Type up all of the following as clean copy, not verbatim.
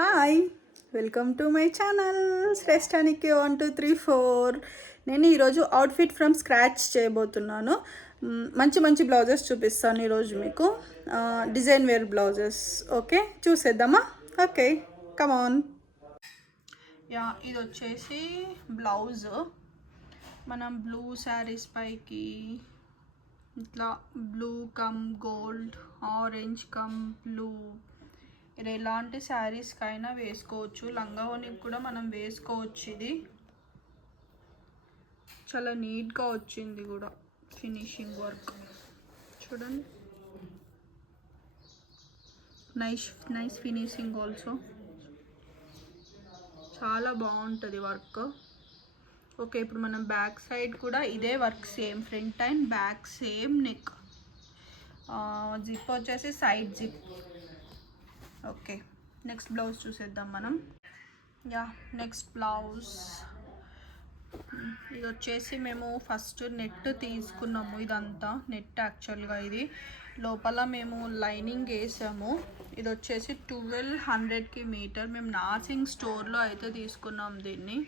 Hi, welcome to my channel శ్రేష్టానికి 1 2 3 4. నేను ఈరోజు అవుట్ఫిట్ ఫ్రమ్ స్క్రాచ్ చేయబోతున్నాను. మంచి మంచి బ్లౌజెస్ చూపిస్తాను ఈరోజు మీకు, డిజైన్ వేర్ బ్లౌజెస్. ఓకే, చూసేద్దామా? ఓకే, కమాన్. ఇది వచ్చేసి బ్లౌజ్. మనం బ్లూ శారీస్ పైకి ఇట్లా blue come gold, orange come blue, ఇది ఎలాంటి శారీస్కైనా వేసుకోవచ్చు. లంగావోనికి కూడా మనం వేసుకోవచ్చు. ఇది చాలా నీట్గా వచ్చింది కూడా, ఫినిషింగ్ వర్క్ చూడండి. నైస్ ఫినిషింగ్ ఆల్సో, చాలా బాగుంటుంది వర్క్. ఓకే, ఇప్పుడు మనం బ్యాక్ సైడ్ కూడా ఇదే work, same front and back same neck. Zip వచ్చేసి side zip. Okay, next blouse చూసేద్దాం మనం. నెక్స్ట్ బ్లౌజ్ ఇది వచ్చేసి మేము ఫస్ట్ నెట్ తీసుకున్నాము. ఇదంతా నెట్ యాక్చువల్గా. ఇది లోపల మేము లైనింగ్ వేసాము. ఇది వచ్చేసి 1200కి మీటర్. మేము నార్సింగ్ స్టోర్లో అయితే తీసుకున్నాం దీన్ని.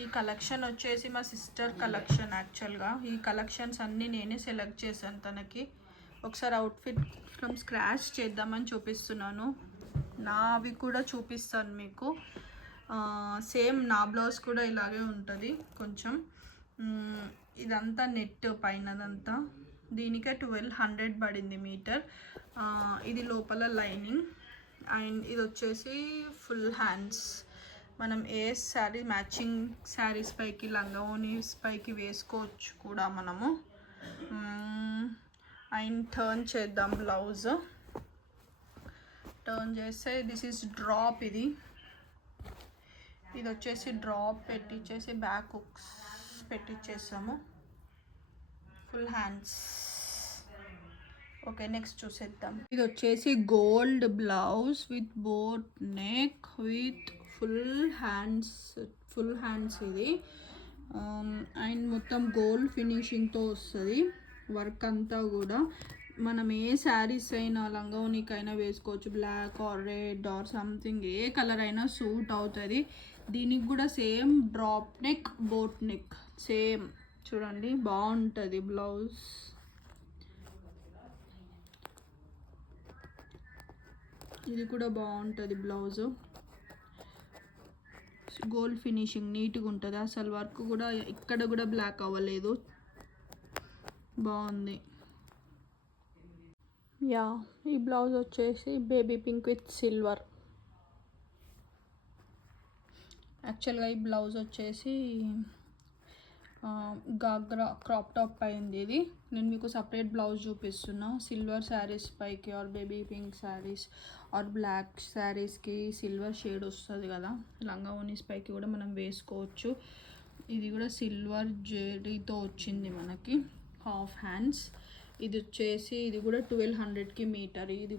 ఈ కలెక్షన్ వచ్చేసి మా సిస్టర్ కలెక్షన్ యాక్చువల్గా. ఈ కలెక్షన్స్ అన్నీ నేనే సెలెక్ట్ చేశాను తనకి. ఒకసారి అవుట్ఫిట్ ఫ్రమ్ స్క్రాచ్ చేద్దామని చూపిస్తున్నాను. నావి కూడా చూపిస్తాను మీకు. సేమ్ నా బ్లౌజ్ కూడా ఇలాగే ఉంటుంది కొంచెం. ఇదంతా నెట్ పైనదంతా. దీనికే 1200 పడింది మీటర్. ఇది లోపల లైనింగ్. అండ్ ఇది వచ్చేసి ఫుల్ హ్యాండ్స్. మనం ఏ శారీ మ్యాచింగ్ శారీస్ పైకి, లంగావోనీస్ పైకి వేసుకోవచ్చు కూడా మనము. అండ్ టర్న్ చేద్దాం బ్లౌజ్. టర్న్ చేస్తే దిస్ ఈజ్ డ్రాప్. ఇది వచ్చేసి డ్రాప్ పెట్టించేసి బ్యాక్ హుక్స్ పెట్టించేసాము. Full hands. ఓకే, నెక్స్ట్ చూసేద్దాం. ఇది వచ్చేసి gold blouse with boat neck with full hands ఇది. అండ్ మొత్తం గోల్డ్ ఫినిషింగ్తో వస్తుంది వర్క్ అంతా కూడా. మనం ఏ శారీస్ అయినా, లంగావోనికైనా వేసుకోవచ్చు. Black or red or something, ఏ కలర్ అయినా సూట్ అవుతుంది. దీనికి కూడా same drop neck, boat neck same. చూడండి, బాగుంటుంది బ్లౌజ్. ఇది కూడా బాగుంటుంది బ్లౌజు. గోల్డ్ ఫినిషింగ్ నీట్గా ఉంటుంది. అసలు వర్క్ కూడా ఇక్కడ కూడా బ్లాక్ అవ్వలేదు, బాగుంది. ఈ బ్లౌజ్ వచ్చేసి బేబీ పింక్ విత్ సిల్వర్. యాక్చువల్గా ఈ బ్లౌజ్ వచ్చేసి గాగ్రా క్రాప్ టాప్ అయింది. ఇది నేను మీకు సపరేట్ బ్లౌజ్ చూపిస్తున్నా. సిల్వర్ శారీస్ పైకి or baby pink saris or black శారీస్కి సిల్వర్ షేడ్ వస్తుంది కదా, లంగావోనీస్ పైకి కూడా మనం వేసుకోవచ్చు. ఇది కూడా సిల్వర్ జెరీతో వచ్చింది మనకి. Half hands. ఇది వచ్చేసి ఇది కూడా 1200కి మీటర్. ఇది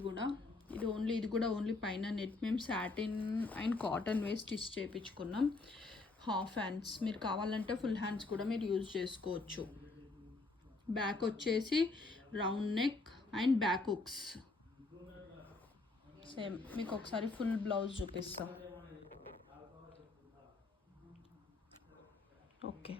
కూడా ఓన్లీ పైన నెట్ మేము సాటిన్ అండ్ కాటన్ వేసి స్టిచ్ చేయించుకున్నాం. Half hands. మీరు కావాలంటే ఫుల్ హ్యాండ్స్ కూడా మీరు యూజ్ చేసుకోవచ్చు. బ్యాక్ వచ్చేసి round neck and back hooks same. మీకు ఒకసారి ఫుల్ బ్లౌజ్ చూపిస్తాం. ఓకే,